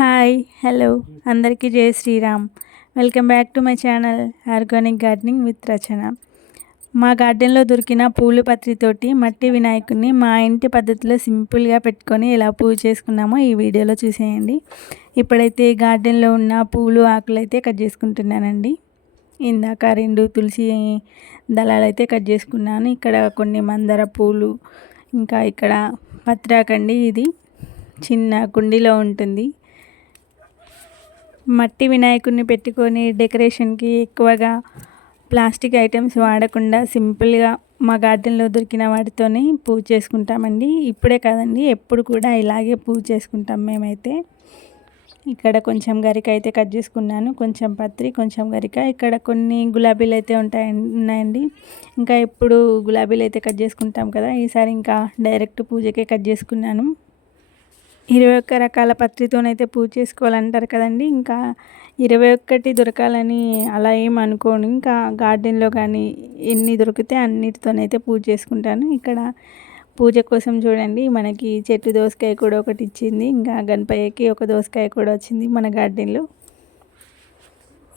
Hi hello. అందరికీ జై Sriram. Welcome back to my channel organic gardening with Rachana. మా గార్డెన్లో దొరికిన పూలు పత్రితోటి మట్టి వినాయకుడిని మా ఇంటి పద్ధతిలో సింపుల్గా పెట్టుకొని ఎలా పూజ చేసుకున్నామో ఈ వీడియోలో చూసేయండి. ఇప్పుడైతే గార్డెన్లో ఉన్న పూలు ఆకులు అయితే కట్ చేసుకుంటున్నానండి. ఇందాక రెండు తులసి దళాలు అయితే కట్ చేసుకున్నాను. ఇక్కడ కొన్ని మందార పూలు ఇంకా ఇక్కడ పత్రాకండి ఇది. చిన్న కుండీలో ఉంటుంది. మట్టి వినాయకుడిని పెట్టుకొని డెకరేషన్కి ఎక్కువగా ప్లాస్టిక్ ఐటమ్స్ వాడకుండా సింపుల్గా మా గార్డెన్లో దొరికిన వాటితోనే పూజ చేసుకుంటామండి. ఇప్పుడే కాదండి ఎప్పుడు కూడా ఇలాగే పూజ చేసుకుంటాం మేమైతే. ఇక్కడ కొంచెం గరిక అయితే కట్ చేసుకున్నాను కొంచెం పత్రి కొంచెం గరిక. ఇక్కడ కొన్ని గులాబీలు అయితే ఉంటాయి ఉన్నాయండి. ఇంకా ఎప్పుడు గులాబీలు అయితే కట్ చేసుకుంటాం కదా ఈసారి ఇంకా డైరెక్ట్ పూజకే కట్ చేసుకున్నాను. ఇరవై ఒక్క రకాల పత్రితోనైతే పూజ చేసుకోవాలంటారు కదండి. ఇంకా ఇరవై ఒక్కటి దొరకాలని అలా ఏం అనుకోను. ఇంకా గార్డెన్లో కానీ ఎన్ని దొరికితే అన్నిటితోనైతే పూజ చేసుకుంటాను. ఇక్కడ పూజ కోసం చూడండి మనకి చెట్టు దోసకాయ కూడా ఒకటి ఇచ్చింది. ఇంకా గణపయ్యకి ఒక దోసకాయ కూడా వచ్చింది మన గార్డెన్లో.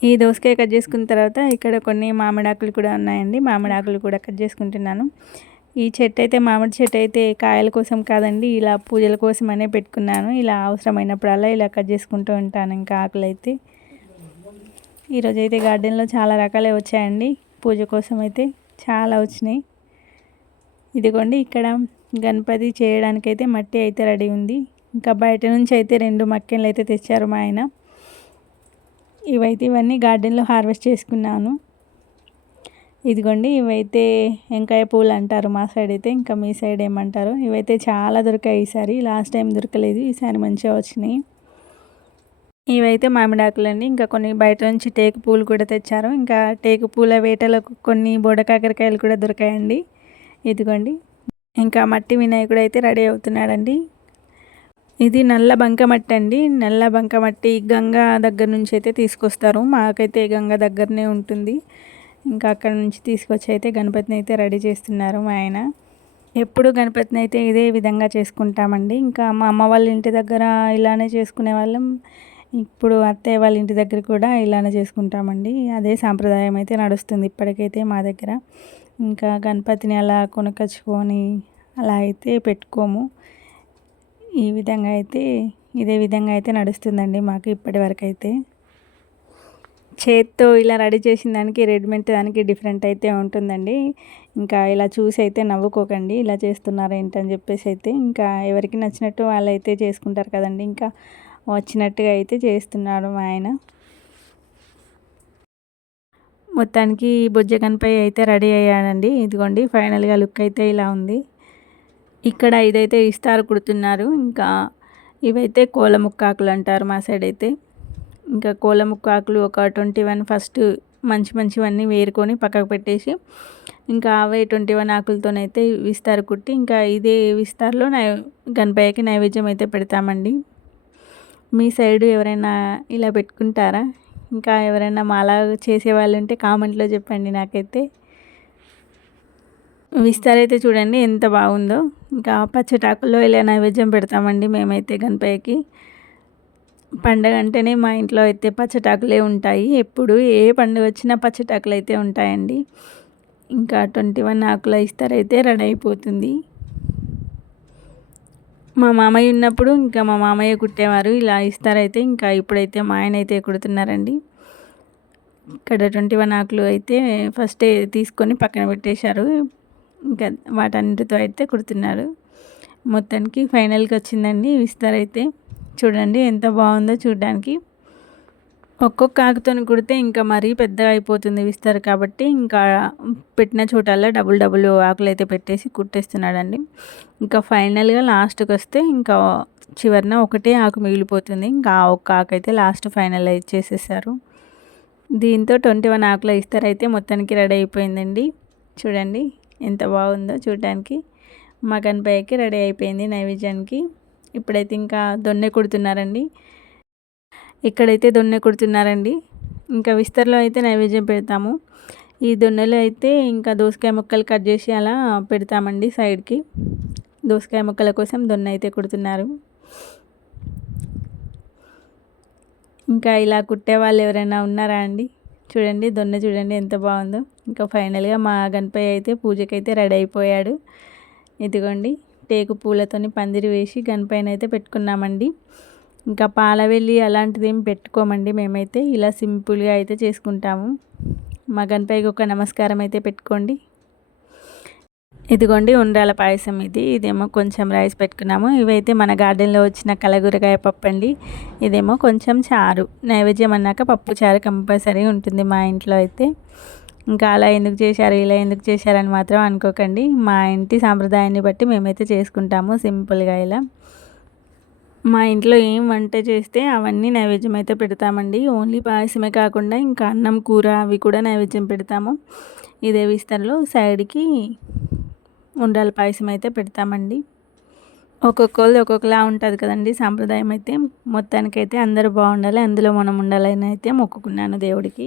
ఈ దోసకాయ కట్ చేసుకున్న తర్వాత ఇక్కడ కొన్ని మామిడాకులు కూడా ఉన్నాయండి. మామిడాకులు కూడా కట్ చేసుకుంటున్నాను. ఈ చెట్టు అయితే మామిడి చెట్టు అయితే కాయల కోసం కాదండి ఇలా పూజల కోసం అనే పెట్టుకున్నాను. ఇలా అవసరమైనప్పుడల్లా ఇలా కట్ చేసుకుంటూ ఉంటాను ఇంకా ఆకులు అయితే ఈరోజు అయితే గార్డెన్లో చాలా రకాలే వచ్చాయండి. పూజ కోసం అయితే చాలా వచ్చినాయి. ఇదిగోండి ఇక్కడ గణపతి చేయడానికైతే మట్టి అయితే రెడీ ఉంది. ఇంకా బయట నుంచి అయితే రెండు మక్కెన్లు అయితే తెచ్చారు మా ఆయన. ఇవైతే ఇవన్నీ గార్డెన్లో హార్వెస్ట్ చేసుకున్నాను. ఇదిగోండి ఇవైతే వెంకాయ పూలు అంటారు మా సైడ్ అయితే ఇంకా మీ సైడ్ ఏమంటారు? ఇవైతే చాలా దొరికాయి ఈసారి లాస్ట్ టైం దొరకలేదు ఈసారి మంచిగా వచ్చినాయి. ఇవైతే మామిడాకులండి ఇంకా కొన్ని బయట నుంచి టేకు పూలు కూడా తెచ్చారు. ఇంకా టేకు పూల వేటలకు కొన్ని బోడకాకరకాయలు కూడా దొరికాయండి. ఇదిగోండి ఇంకా మట్టి వినాయకుడు అయితే రెడీ అవుతున్నాడండి. ఇది నల్ల బంకమట్టి అండి. నల్ల బంకమట్టి గంగా దగ్గర నుంచి అయితే తీసుకొస్తారు. మాకైతే గంగ దగ్గరనే ఉంటుంది. ఇంకా అక్కడ నుంచి తీసుకొచ్చి అయితే గణపతిని అయితే రెడీ చేస్తున్నారు మా ఆయన. ఎప్పుడు గణపతిని అయితే ఇదే విధంగా చేసుకుంటామండి. ఇంకా మా అమ్మ వాళ్ళ ఇంటి దగ్గర ఇలానే చేసుకునే వాళ్ళం. ఇప్పుడు అత్తయ్య వాళ్ళ ఇంటి దగ్గర కూడా ఇలానే చేసుకుంటామండి. అదే సాంప్రదాయం అయితే నడుస్తుంది ఇప్పటికైతే మా దగ్గర. ఇంకా గణపతిని అలా కొనుకొచ్చుకొని అలా అయితే పెట్టుకోము. ఈ విధంగా అయితే ఇదే విధంగా అయితే నడుస్తుందండి మాకు ఇప్పటి వరకు అయితే. చేత్తో ఇలా రెడీ చేసిన దానికి రెడీమేడ్ దానికి డిఫరెంట్ అయితే ఉంటుందండి. ఇంకా ఇలా చూసి అయితే నవ్వుకోకండి ఇలా చేస్తున్నారు ఏంటని చెప్పేసి అయితే. ఇంకా ఎవరికి నచ్చినట్టు వాళ్ళు అయితే చేసుకుంటారు కదండి. ఇంకా వచ్చినట్టుగా అయితే చేస్తున్నాడు మా ఆయన. మొత్తానికి బొజ్జ కనిపై అయితే రెడీ అయ్యాడండి. ఇదిగోండి ఫైనల్గా లుక్ అయితే ఇలా ఉంది. ఇక్కడ ఇదైతే ఇస్తారు కుడుతున్నారు. ఇంకా ఇవైతే కోల ముక్కాకులు అంటారు మా సైడ్ అయితే. ఇంకా కోళ్ళ ముక్కాకులు ఒక ట్వంటీ వన్ ఫస్ట్ మంచి మంచివన్నీ వేరుకొని పక్కకు పెట్టేసి ఇంకా అవే ట్వంటీ వన్ ఆకులతోనైతే విస్తారు కుట్టి ఇంకా ఇదే విస్తార్లో నై గణపయ్యకి నైవేద్యం అయితే పెడతామండి. మీ సైడు ఎవరైనా ఇలా పెట్టుకుంటారా? ఇంకా ఎవరైనా మాలా చేసేవాళ్ళు ఉంటే కామెంట్లో చెప్పండి నాకైతే. విస్తారైతే చూడండి ఎంత బాగుందో. ఇంకా పచ్చటాకుల్లో ఇలా నైవేద్యం పెడతామండి మేమైతే గణపయ్యకి. పండగ అంటేనే మా ఇంట్లో అయితే పచ్చటాకులే ఉంటాయి. ఎప్పుడు ఏ పండుగ వచ్చినా పచ్చటాకులు అయితే ఉంటాయండి. ఇంకా ట్వంటీ వన్ ఆకుల ఇస్తారైతే రెడీ అయిపోతుంది మా మామయ్య ఉన్నప్పుడు ఇంకా మా మామయ్య కుట్టేవారు. ఇలా ఇస్తారైతే ఇంకా ఇప్పుడైతే మా ఆయన అయితే కుడుతున్నారండి. ఇక్కడ ట్వంటీ వన్ ఆకులు అయితే ఫస్ట్ తీసుకొని పక్కన పెట్టేశారు. ఇంకా వాటన్నిటితో అయితే కుడుతున్నారు. మొత్తానికి ఫైనల్గా వచ్చిందండి విస్తారైతే చూడండి ఎంత బాగుందో చూడడానికి. ఒక్కొక్క ఆకుతో కుడితే ఇంకా మరీ పెద్దగా అయిపోతుంది విస్తారు కాబట్టి ఇంకా పెట్టిన చోటల్లో డబుల్ డబుల్ ఆకులు అయితే పెట్టేసి కుట్టేస్తున్నాడండి. ఇంకా ఫైనల్గా లాస్ట్కి వస్తే ఇంకా చివరిన ఒకటే ఆకు మిగిలిపోతుంది. ఇంకా ఒక్క ఆకు అయితే లాస్ట్ ఫైనల్ చేసేసారు. దీంతో ట్వంటీ వన్ ఆకులు అయితే మొత్తానికి రెడీ అయిపోయిందండి. చూడండి ఎంత బాగుందో చూడడానికి. మగన్ పైకి రెడీ అయిపోయింది నైవేద్యానికి. ఇప్పుడైతే ఇంకా దొన్నె కుడుతున్నారండి. ఇక్కడైతే దొన్నె కుడుతున్నారండి. ఇంకా విస్తర్లో అయితే నైవేద్యం పెడతాము. ఈ దొన్నెలో అయితే ఇంకా దోసకాయ ముక్కలు కట్ చేసి అలా పెడతామండి సైడ్కి. దోసకాయ ముక్కల కోసం దొన్నె అయితే కుడుతున్నారు. ఇంకా ఇలా కుట్టే వాళ్ళు ఎవరైనా ఉన్నారా అండి? చూడండి దొన్నె చూడండి ఎంత బాగుందో. ఇంకా ఫైనల్గా మా గణపయ్య అయితే పూజకైతే రెడీ అయిపోయాడు. ఇదిగోండి. టేకు పూలతోని పందిరి వేసి గనిపైన అయితే పెట్టుకున్నామండి. ఇంకా పాలవెల్లి అలాంటిది ఏం పెట్టుకోమండి మేమైతే. ఇలా సింపుల్గా అయితే చేసుకుంటాము. మా గణపయ్యకి ఒక నమస్కారం అయితే పెట్టుకోండి. ఇదిగోండి ఉండ్రాల పాయసం ఇది. ఇదేమో కొంచెం రైస్ పెట్టుకున్నాము. ఇవైతే మన గార్డెన్లో వచ్చిన కలగూరకాయ పప్పు అండి. ఇదేమో కొంచెం చారు. నైవేద్యం అన్నాక పప్పు చారు కంపల్సరీ ఉంటుంది మా ఇంట్లో అయితే. ఇంకా అలా ఎందుకు చేశారు ఇలా ఎందుకు చేశారని మాత్రం అనుకోకండి. మా ఇంటి సాంప్రదాయాన్ని బట్టి మేమైతే చేసుకుంటాము సింపుల్గా ఇలా. మా ఇంట్లో ఏం వంట చేస్తే అవన్నీ నైవేద్యం అయితే పెడతామండి. ఓన్లీ పాయసమే కాకుండా ఇంకా అన్నం కూర అవి కూడా నైవేద్యం పెడతాము. ఇదే విస్తరలో సైడ్కి ఉండాలి పాయసం అయితే పెడతామండి. ఒక్కొక్కళ్ళు ఒక్కొక్కలా ఉంటుంది కదండి సాంప్రదాయం అయితే. మొత్తానికైతే అందరూ బాగుండాలి అందులో మనం ఉండాలని అయితే మొక్కుకున్నాను దేవుడికి.